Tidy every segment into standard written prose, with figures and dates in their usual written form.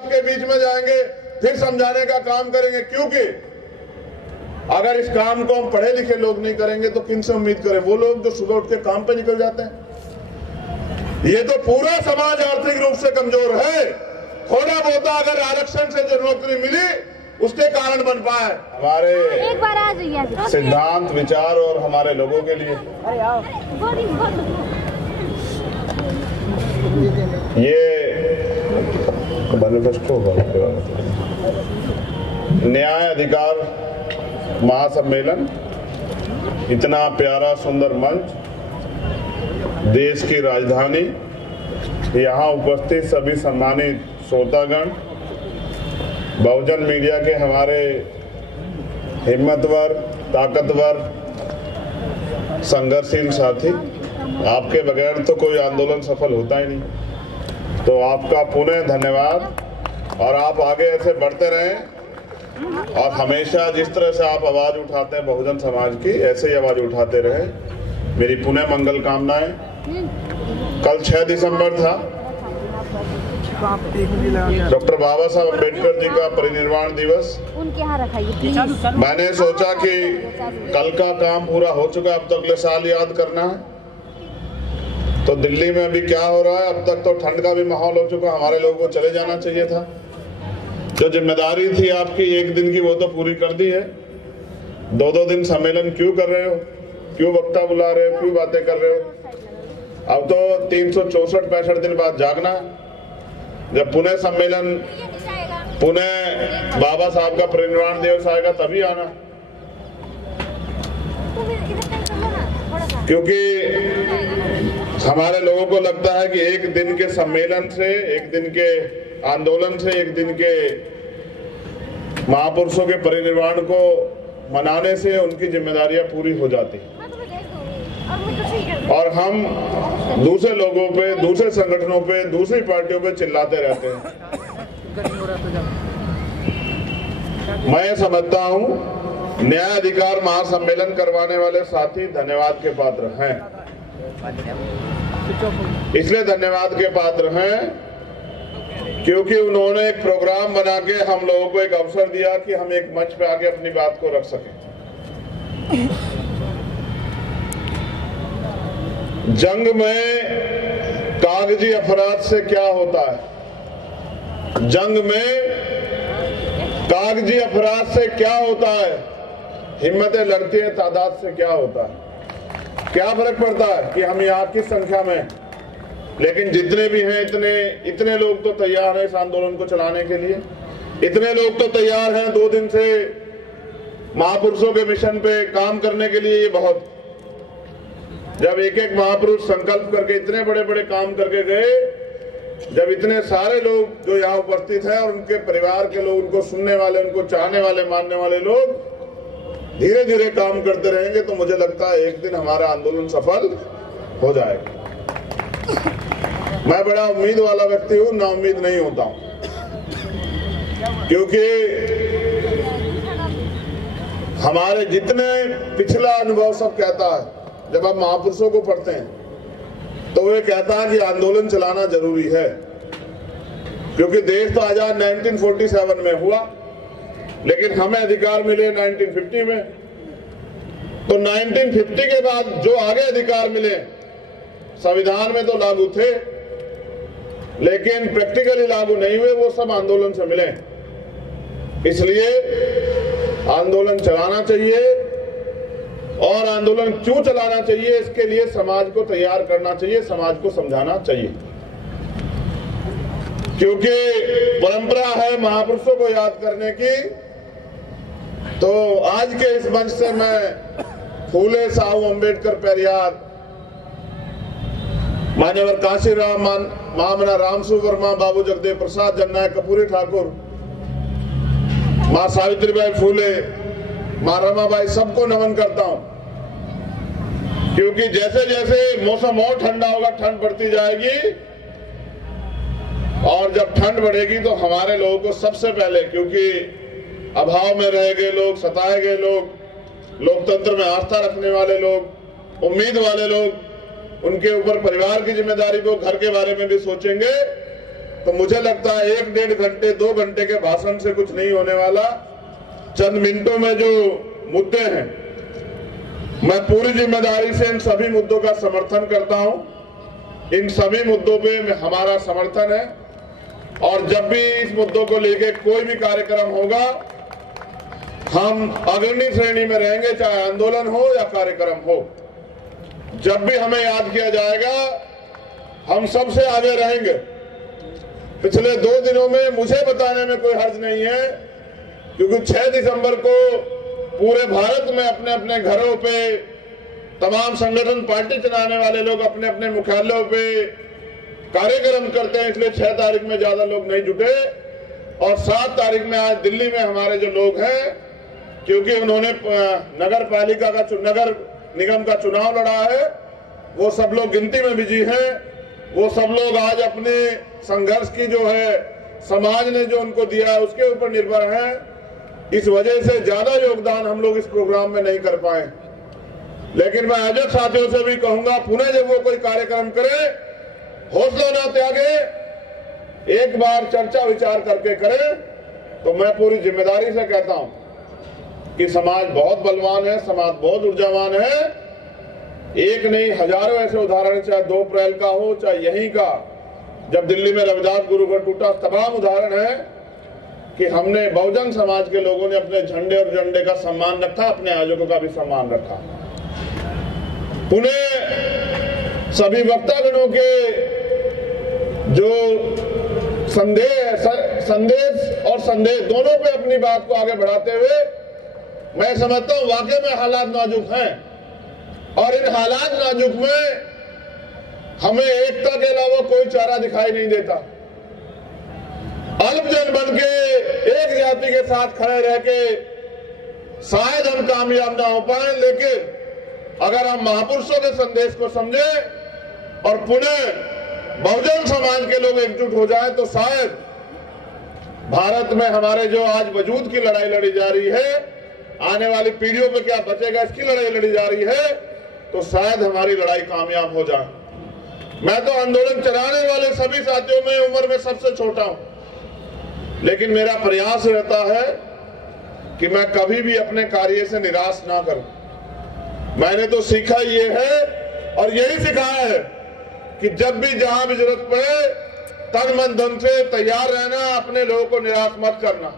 आपके बीच में जाएंगे, फिर समझाने का काम करेंगे, क्योंकि अगर इस काम को हम पढ़े लिखे लोग नहीं करेंगे तो किन से उम्मीद करें? वो लोग जो सुबह उठ के काम पे निकल जाते हैं। ये तो पूरा समाज आर्थिक रूप से कमजोर है। थोड़ा बहुत अगर आरक्षण से जो नौकरी मिली उसके कारण बन पाए। हमारे एक बार आ जाइए सिद्धांत, विचार और हमारे लोगों के लिए ये मैनिफेस्टो न्याय अधिकार महासम्मेलन, इतना प्यारा सुंदर मंच, देश की राजधानी, यहाँ उपस्थित सभी सम्मानित श्रोतागण, बहुजन मीडिया के हमारे हिम्मतवर, ताकतवर, संघर्षशील साथी, आपके बगैर तो कोई आंदोलन सफल होता ही नहीं। तो आपका पुनः धन्यवाद और आप आगे ऐसे बढ़ते रहें और हमेशा जिस तरह से आप आवाज उठाते हैं बहुजन समाज की, ऐसे ही आवाज उठाते रहें। मेरी पुनः मंगल कामनाएं। कल 6 दिसंबर था, डॉक्टर बाबा साहब अम्बेडकर जी का परिनिर्वाण दिवस। उनके यहाँ रखाइए। मैंने सोचा कि कल का काम पूरा हो चुका, अब तो अगले साल याद करना है। तो दिल्ली में अभी क्या हो रहा है, अब तक तो ठंड का भी माहौल हो चुका, हमारे लोगों को चले जाना चाहिए था। जो जिम्मेदारी थी आपकी एक दिन की, वो तो पूरी कर दी है। 2-2 दिन सम्मेलन क्यों कर रहे हो, क्यों वक्ता बुला रहे हो, क्यों बातें कर रहे हो? अब तो 364-65 दिन बाद जागना, जब पुणे सम्मेलन, पुणे बाबा साहब का परिनिर्वाण दिवस आएगा तभी आना, क्योंकि हमारे लोगों को लगता है कि एक दिन के सम्मेलन से, एक दिन के आंदोलन से, एक दिन के महापुरुषों के परिनिर्वाण को मनाने से उनकी जिम्मेदारियां पूरी हो जाती और हम दूसरे लोगों पे, दूसरे संगठनों पे, दूसरी पार्टियों पे चिल्लाते रहते हैं। मैं समझता हूं न्याय अधिकार महासम्मेलन करवाने वाले साथी धन्यवाद के पात्र हैं। इसलिए धन्यवाद के पात्र हैं क्योंकि उन्होंने एक प्रोग्राम बना के हम लोगों को एक अवसर दिया कि हम एक मंच पे आके अपनी बात को रख सकें। जंग में कागजी अपराध से क्या होता है, जंग में कागजी अपराध से क्या होता है, हिम्मतें लड़ती है तादाद से क्या होता है? क्या फर्क पड़ता है कि हम यहाँ किस संख्या में, लेकिन जितने भी हैं इतने लोग तो तैयार हैं इस आंदोलन को चलाने के लिए। इतने लोग तो तैयार हैं 2 दिन से महापुरुषों के मिशन पे काम करने के लिए। ये बहुत, जब एक महापुरुष संकल्प करके इतने बड़े बड़े काम करके गए, जब इतने सारे लोग जो यहाँ उपस्थित हैं और उनके परिवार के लोग, उनको सुनने वाले, उनको चाहने वाले, मानने वाले लोग धीरे धीरे काम करते रहेंगे, तो मुझे लगता है एक दिन हमारा आंदोलन सफल हो जाएगा। मैं बड़ा उम्मीद वाला व्यक्ति हूँ, ना उम्मीद नहीं होता हूँ, क्योंकि हमारे जितने पिछला अनुभव सब कहता है, जब आप महापुरुषों को पढ़ते हैं तो वे कहता है कि आंदोलन चलाना जरूरी है, क्योंकि देश तो आजाद 1947 में हुआ, लेकिन हमें अधिकार मिले 1950 में। तो 1950 के बाद जो आगे अधिकार मिले संविधान में तो लागू थे, लेकिन प्रैक्टिकली लागू नहीं हुए, वो सब आंदोलन से मिले। इसलिए आंदोलन चलाना चाहिए, और आंदोलन क्यों चलाना चाहिए, इसके लिए समाज को तैयार करना चाहिए, समाज को समझाना चाहिए, क्योंकि परंपरा है महापुरुषों को याद करने की। तो आज के इस मंच से मैं फूले साहू अम्बेडकर पेरियार, मान्यवर काशीराम, महामना रामसु वर्मा, बाबू जगदेव प्रसाद, जननायक कपूरी ठाकुर, माँ सावित्रीबाई फूले, माँ रमाबाई, सबको नमन करता हूं, क्योंकि जैसे जैसे मौसम और ठंडा होगा, ठंड बढ़ती जाएगी, और जब ठंड बढ़ेगी तो हमारे लोगों को सबसे पहले, क्योंकि अभाव में रह गए लोग, सताए गए लोग, लोकतंत्र में आस्था रखने वाले लोग, उम्मीद वाले लोग, उनके ऊपर परिवार की जिम्मेदारी को, घर के बारे में भी सोचेंगे, तो मुझे लगता है 1-1.5 घंटे 2 घंटे के भाषण से कुछ नहीं होने वाला। चंद मिनटों में जो मुद्दे हैं, मैं पूरी जिम्मेदारी से इन सभी मुद्दों का समर्थन करता हूं। इन सभी मुद्दों पे हमारा समर्थन है और जब भी इस मुद्दों को लेके कोई भी कार्यक्रम होगा, हम अग्रणी श्रेणी में रहेंगे, चाहे आंदोलन हो या कार्यक्रम हो। जब भी हमें याद किया जाएगा, हम सबसे आगे रहेंगे। पिछले 2 दिनों में मुझे बताने में कोई हर्ज नहीं है, क्योंकि 6 दिसंबर को पूरे भारत में अपने अपने घरों पे तमाम संगठन, पार्टी चलाने वाले लोग अपने अपने मुख्यालयों पे कार्यक्रम करते हैं, इसलिए 6 तारीख में ज्यादा लोग नहीं जुटे। और 7 तारीख में आज दिल्ली में हमारे जो लोग हैं, क्योंकि उन्होंने नगर पालिका का नगर निगम का चुनाव लड़ा है, वो सब लोग गिनती में बिजी हैं। वो सब लोग आज अपने संघर्ष की जो है समाज ने जो उनको दिया है उसके ऊपर निर्भर हैं। इस वजह से ज्यादा योगदान हम लोग इस प्रोग्राम में नहीं कर पाए। लेकिन मैं आयोजक साथियों से भी कहूंगा, पुनः जब वो कोई कार्यक्रम करे, हौसला ना त्यागे, एक बार चर्चा विचार करके करे। तो मैं पूरी जिम्मेदारी से कहता हूं कि समाज बहुत बलवान है, समाज बहुत ऊर्जावान है। एक नहीं, हजारों ऐसे उदाहरण, चाहे 2 अप्रैल का हो, चाहे यहीं का जब दिल्ली में रविदास गुरुकुल टूटा, तमाम उदाहरण है कि हमने बहुजन समाज के लोगों ने अपने झंडे और झंडे का सम्मान रखा, अपने आयोजकों का भी सम्मान रखा। पुनः सभी वक्तागणों के जो संदेश और संदेश दोनों पे अपनी बात को आगे बढ़ाते हुए, मैं समझता हूं वाकई में हालात नाजुक हैं और इन हालात नाजुक में हमें एकता के अलावा कोई चारा दिखाई नहीं देता। अल्पजन बन के एक जाति के साथ खड़े रह के शायद हम कामयाब ना हो पाए, लेकिन अगर हम महापुरुषों के संदेश को समझे और पुनः बहुजन समाज के लोग एकजुट हो जाएं, तो शायद भारत में हमारे जो आज वजूद की लड़ाई लड़ी जा रही है, आने वाली पीढ़ियों पे क्या बचेगा इसकी लड़ाई लड़ी जा रही है, तो शायद हमारी लड़ाई कामयाब हो जाए। मैं तो आंदोलन चलाने वाले सभी साथियों में उम्र में सबसे छोटा हूं, लेकिन मेरा प्रयास रहता है कि मैं कभी भी अपने कार्य से निराश ना करूं। मैंने तो सीखा ये है और यही सिखाया है कि जब भी जहां भी जरूरत पड़े, तन मन धन से तैयार रहना, अपने लोगों को निराश मत करना।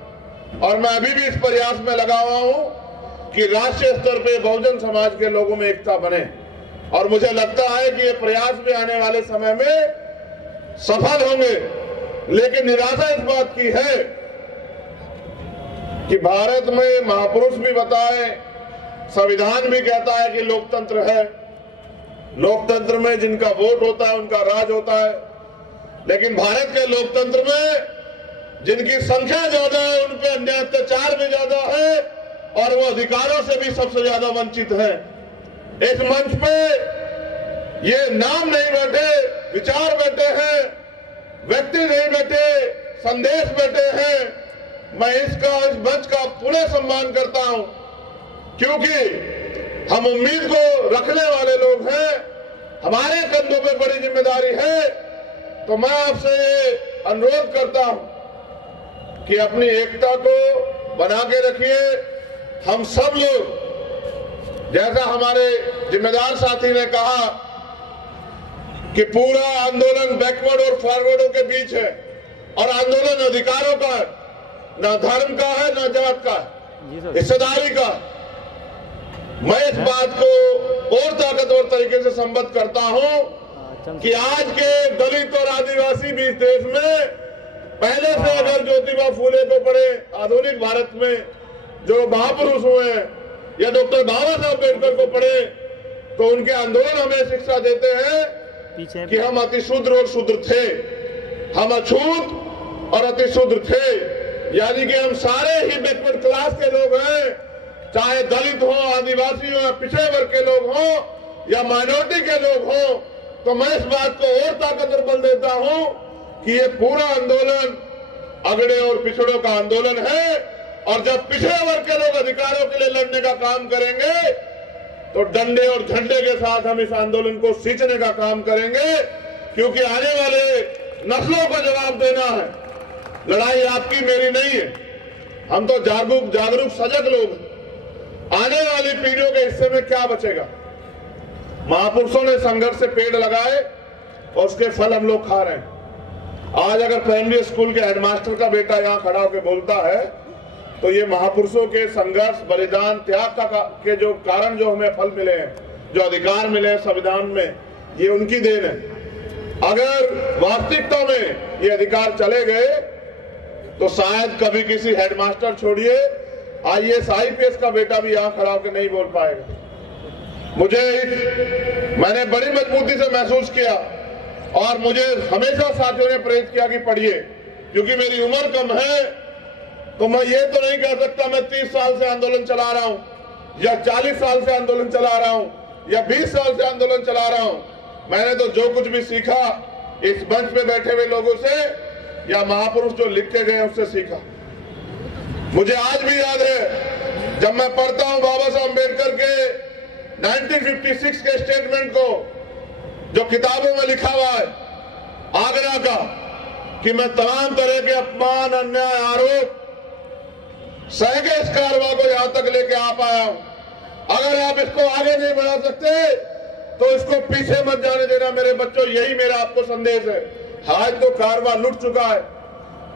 और मैं अभी भी इस प्रयास में लगा हुआ हूं कि राष्ट्रीय स्तर पे बहुजन समाज के लोगों में एकता बने। और मुझे लगता है कि ये प्रयास भी आने वाले समय में सफल होंगे। लेकिन निराशा इस बात की है कि भारत में महापुरुष भी बताए, संविधान भी कहता है कि लोकतंत्र है, लोकतंत्र में जिनका वोट होता है उनका राज होता है। लेकिन भारत के लोकतंत्र में जिनकी संख्या ज्यादा है, उन पे अन्याय अत्याचार भी ज्यादा है और वो अधिकारों से भी सबसे ज्यादा वंचित है। इस मंच पे ये नाम नहीं बैठे, विचार बैठे हैं, व्यक्ति नहीं बैठे, संदेश बैठे हैं। मैं इस मंच का पुनः सम्मान करता हूं, क्योंकि हम उम्मीद को रखने वाले लोग हैं, हमारे कंधों पे बड़ी जिम्मेदारी है। तो मैं आपसे ये अनुरोध करता हूं कि अपनी एकता को बना के रखिए। हम सब लोग, जैसा हमारे जिम्मेदार साथी ने कहा कि पूरा आंदोलन बैकवर्ड और फॉरवर्डों के बीच है और आंदोलन अधिकारों का है, ना धर्म का है, ना जात का है, हिस्सेदारी का। मैं इस बात को और ताकतवर तरीके से संबद्ध करता हूं कि आज के दलित और आदिवासी भी इस देश में पहले से अगर ज्योतिबा फूले को पढ़े, आधुनिक भारत में जो महापुरुष हुए या डॉक्टर बाबा साहब अम्बेडकर को पढ़े, तो उनके आंदोलन हमें शिक्षा देते हैं कि हम अति शूद्र और शूद्र थे, हम अछूत और अति शूद्र थे। यानी कि हम सारे ही बैकवर्ड क्लास के लोग हैं, चाहे दलित हो, आदिवासी हो, या पिछड़े वर्ग के लोग हो या माइनॉरिटी के लोग हो। तो मैं इस बात को और ताकतवर बल देता हूं कि ये पूरा आंदोलन अगड़े और पिछड़ों का आंदोलन है। और जब पिछड़े वर्ग के लोग अधिकारों के लिए लड़ने का काम करेंगे, तो डंडे और झंडे के साथ हम इस आंदोलन को सींचने का काम करेंगे। क्योंकि आने वाले नस्लों को जवाब देना है। लड़ाई आपकी मेरी नहीं है, हम तो जागरूक सजग लोग हैं। आने वाली पीढ़ियों के हिस्से में क्या बचेगा? महापुरुषों ने संघर्ष से पेड़ लगाए और उसके फल हम लोग खा रहे हैं। आज अगर प्राइमरी स्कूल के हेडमास्टर का बेटा यहाँ खड़ा होकर बोलता है तो ये महापुरुषों के संघर्ष, बलिदान, त्याग के जो कारण जो हमें फल मिले हैं, जो अधिकार मिले हैं संविधान में, ये उनकी देन है। अगर वास्तविकता में ये अधिकार चले गए तो शायद कभी किसी हेडमास्टर छोड़िए IAS IPS का बेटा भी यहाँ खड़ा होकर नहीं बोल पाएगा। मैंने बड़ी मजबूती से महसूस किया और मुझे हमेशा साथियों ने प्रेरित किया कि पढ़िए, क्योंकि मेरी उम्र कम है तो मैं ये तो नहीं कह सकता मैं 30 साल से आंदोलन चला रहा हूं या 40 साल से आंदोलन चला रहा हूं या 20 साल से आंदोलन चला रहा हूं। मैंने तो जो कुछ भी सीखा इस मंच पे बैठे हुए लोगों से या महापुरुष जो लिख के गए उससे सीखा। मुझे आज भी याद है जब मैं पढ़ता हूं बाबा साहब अम्बेडकर के 1956 के स्टेटमेंट को, जो किताबों में लिखा हुआ है आगरा का, कि मैं तमाम तरह के अपमान, अन्याय, आरोप सह के इस कारवां को यहां तक लेके आ पाया हूं। अगर आप इसको आगे नहीं बढ़ा सकते तो इसको पीछे मत जाने देना मेरे बच्चों, यही मेरा आपको संदेश है। आज तो कारवां लुट चुका है।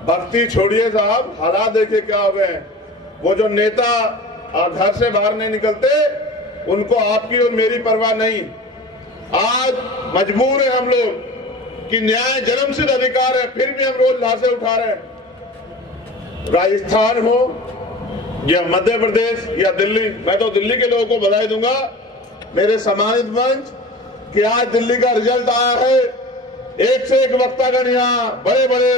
भक्ति छोड़िए साहब, हालात देखिए क्या हो गए हैं। वो जो नेता घर से बाहर नहीं निकलते उनको आपकी और मेरी परवाह नहीं। आज मजबूर है हम लोग कि न्याय जन्मसिद्ध अधिकार है, फिर भी हम रोज लाशें उठा रहे हैं। राजस्थान हो या मध्य प्रदेश या दिल्ली, मैं तो दिल्ली के लोगों को बधाई दूंगा मेरे सम्मानित मंच कि आज दिल्ली का रिजल्ट आया है। एक से एक वक्तागण यहाँ बड़े बड़े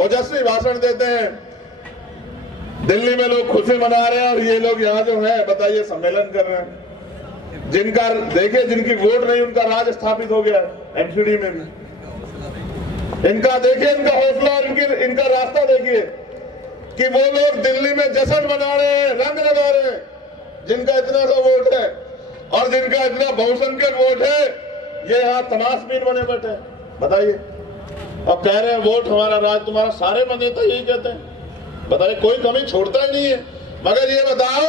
ओजस्वी भाषण देते हैं। दिल्ली में लोग खुशी मना रहे हैं और ये लोग यहाँ जो है बताइए सम्मेलन कर रहे हैं। जिनका देखिए, जिनकी वोट नहीं उनका राज स्थापित हो गया MCD में भी। इनका देखिए, इनका हौसला और इनका रास्ता देखिए कि वो लोग दिल्ली में जश्न मना रहे हैं, रंग लगा रहे हैं। जिनका इतना सा वोट है और जिनका इतना बहुसंख्यक वोट है, ये यहाँ तमाशबीन बने बैठे। बताइए, अब कह रहे हैं वोट हमारा राज तुम्हारा। सारे नेता यही कहते हैं। बताइए, कोई कमी छोड़ता ही नहीं है। मगर ये बताओ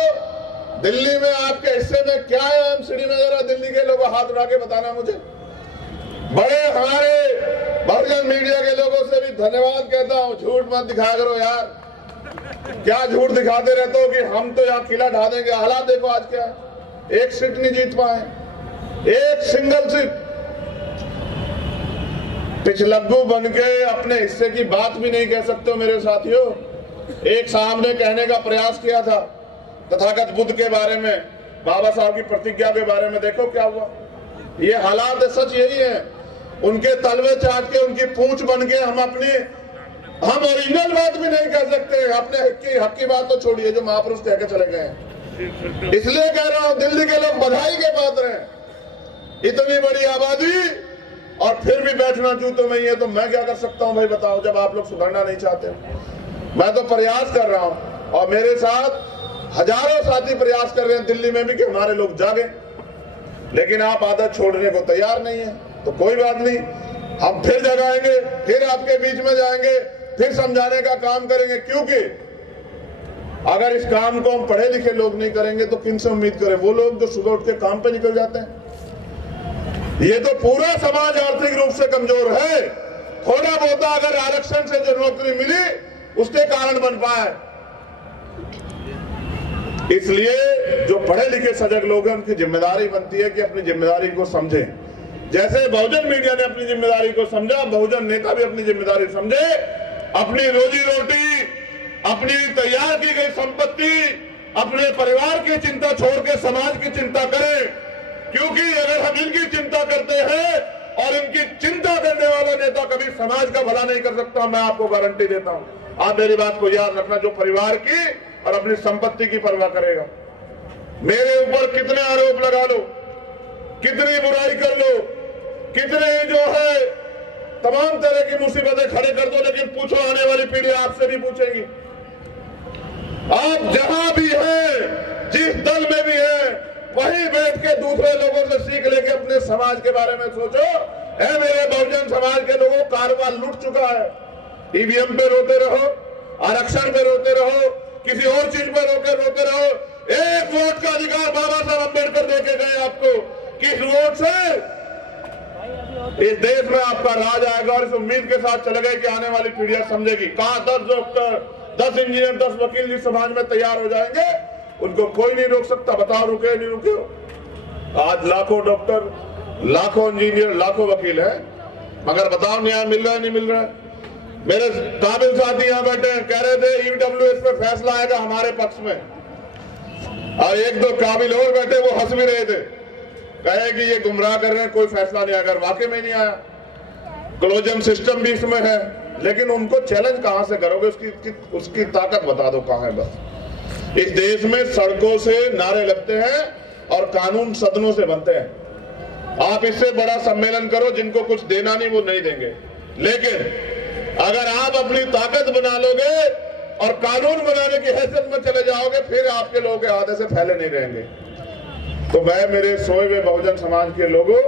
दिल्ली में आपके हिस्से में क्या है MCD में? जरा दिल्ली के लोगों हाथ उठा के बताना मुझे। बड़े हमारे बहुजन मीडिया के लोगों से भी धन्यवाद कहता हूँ। झूठ मत दिखाया करो यार, क्या झूठ दिखाते रहते हो कि हम तो यहाँ किला ढा देंगे। हालात देखो आज क्या है, एक सीट नहीं जीत पाए, एक सिंगल सीट। पिछलग्गू बन के अपने हिस्से की बात भी नहीं कह सकते हो मेरे साथियों। एक सामने कहने का प्रयास किया था तथागत बुद्ध के बारे में, बाबा साहब की प्रतिज्ञा के बारे में, देखो क्या हुआ। ये हालात सच यही है। उनके तलवे चाट के, उनकी पूंछ बन के हम ओरिजिनल बात भी नहीं कह सकते। अपने हक की बात तो छोड़िए जो महापुरुष कह के चले गए हैं। इसलिए कह रहा हूं दिल्ली के लोग बधाई के पात्र हैं। इतनी बड़ी आबादी और फिर भी बैठना जूतों में ही है, तो मैं क्या कर सकता हूं भाई बताओ, जब आप लोग सुधरना नहीं चाहते। मैं तो प्रयास कर रहा हूं और मेरे साथ हजारों साथी प्रयास कर रहे हैं दिल्ली में भी कि हमारे लोग जागे, लेकिन आप आदत छोड़ने को तैयार नहीं है। तो कोई बात नहीं, हम फिर जगाएंगे, फिर आपके बीच में जाएंगे, फिर समझाने का काम करेंगे। क्योंकि अगर इस काम को हम पढ़े लिखे लोग नहीं करेंगे तो किन से उम्मीद करें? वो लोग जो सुबह उठ के काम पे निकल जाते हैं। ये तो पूरा समाज आर्थिक रूप से कमजोर है। थोड़ा बहुत अगर आरक्षण से जो नौकरी मिली उसके कारण बन पाए। इसलिए जो पढ़े लिखे सजग लोग हैं उनकी जिम्मेदारी बनती है कि अपनी जिम्मेदारी को समझें। जैसे बहुजन मीडिया ने अपनी जिम्मेदारी को समझा, बहुजन नेता भी अपनी जिम्मेदारी समझे। अपनी रोजी रोटी, अपनी तैयार की गई संपत्ति, अपने परिवार की चिंता छोड़ के समाज की चिंता करें। क्योंकि अगर हम इनकी चिंता करते हैं और इनकी चिंता करने वाला नेता कभी समाज का भला नहीं कर सकता, मैं आपको गारंटी देता हूं। आप मेरी बात को याद रखना, जो परिवार की और अपनी संपत्ति की परवाह करेगा। मेरे ऊपर कितने आरोप लगा लो, कितनी बुराई कर लो, कितने जो है तमाम तरह की मुसीबतें खड़े कर दो, लेकिन पूछो आने वाली पीढ़ी आपसे भी पूछेगी। आप जहां भी हैं, जिस दल में भी हैं, वहीं बैठ के दूसरे लोगों से सीख लेके अपने समाज के बारे में सोचो। मेरे बहुजन समाज के लोगों, कारोबार लूट चुका है। ईवीएम पे रोते रहो, आरक्षण पे रोते रहो, किसी और चीज पे रोते रहो। एक वोट का अधिकार बाबा साहब अम्बेडकर देके गए आपको। किस वोट से इस देश में आपका राज आएगा, और इस उम्मीद के साथ चले गए कि आने वाली पीढ़ियां समझेगी। कहां 10 डॉक्टर, 10 इंजीनियर, 10 वकील जिस समाज में तैयार हो जाएंगे, उनको कोई नहीं रोक सकता। बताओ रुके नहीं रुके? आज लाखों डॉक्टर, लाखों इंजीनियर, लाखों वकील है, मगर बताओ न्याय मिल रहा है नहीं मिल रहा है? मेरे काबिल साथी यहाँ बैठे हैं, कह रहे थे ईडब्ल्यूएस पे फैसला आएगा हमारे पक्ष में, और एक दो काबिल और बैठे, वो हंस भी रहे थे, कहे कि ये गुमराह कर रहे हैं, कोई फैसला नहीं आएगा। वाकई में नहीं आया। क्लोजन सिस्टम भी इसमें है, लेकिन उनको चैलेंज कहां से करोगे? उसकी ताकत बता दो कहां है। बस इस देश में सड़कों से नारे लगते हैं और कानून सदनों से बनते हैं। आप इससे बड़ा सम्मेलन करो, जिनको कुछ देना नहीं वो नहीं देंगे, लेकिन अगर आप अपनी ताकत बना लोगे और कानून बनाने की हैसियत में चले जाओगे, फिर आपके लोगों के आधे से फैले नहीं रहेंगे। तो मैं मेरे सोए हुए बहुजन समाज के लोगों,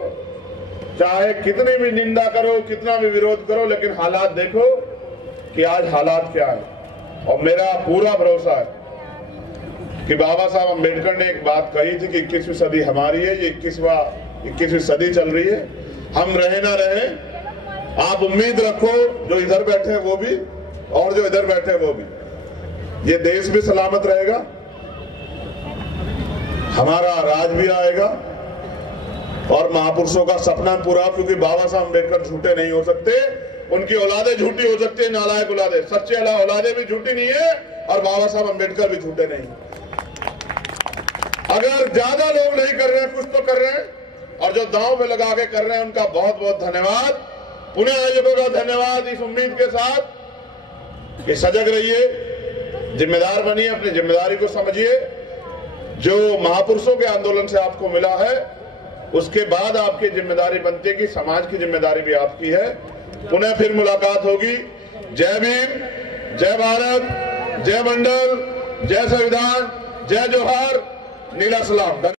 चाहे कितनी भी निंदा करो, कितना भी विरोध करो, लेकिन हालात देखो कि आज हालात क्या है। और मेरा पूरा भरोसा है कि बाबा साहब अम्बेडकर ने एक बात कही थी कि 21वीं सदी हमारी है, ये 21वीं सदी चल रही है, हम रहे ना रहे, आप उम्मीद रखो, जो इधर बैठे हैं वो भी और जो इधर बैठे हैं वो भी, ये देश भी सलामत रहेगा, हमारा राज भी आएगा, और महापुरुषों का सपना पूरा। क्योंकि बाबा साहब अम्बेडकर झूठे नहीं हो सकते, उनकी औलादे झूठी हो सकती है, नालायक औलादे, सच्चे औलादे भी झूठी नहीं है, और बाबा साहब अम्बेडकर भी झूठे नहीं। अगर ज्यादा लोग नहीं कर रहे हैं, कुछ तो कर रहे हैं, और जो दांव में लगा के कर रहे हैं, उनका बहुत बहुत धन्यवाद। पुणे आयोजकों का धन्यवाद, इस उम्मीद के साथ कि सजग रहिए, जिम्मेदार बनिए, अपनी जिम्मेदारी को समझिए। जो महापुरुषों के आंदोलन से आपको मिला है, उसके बाद आपकी जिम्मेदारी बनती है कि समाज की जिम्मेदारी भी आपकी है। पुनः फिर मुलाकात होगी। जय भीम, जय भारत, जय मंडल, जय संविधान, जय जोहार, नीला सलाम।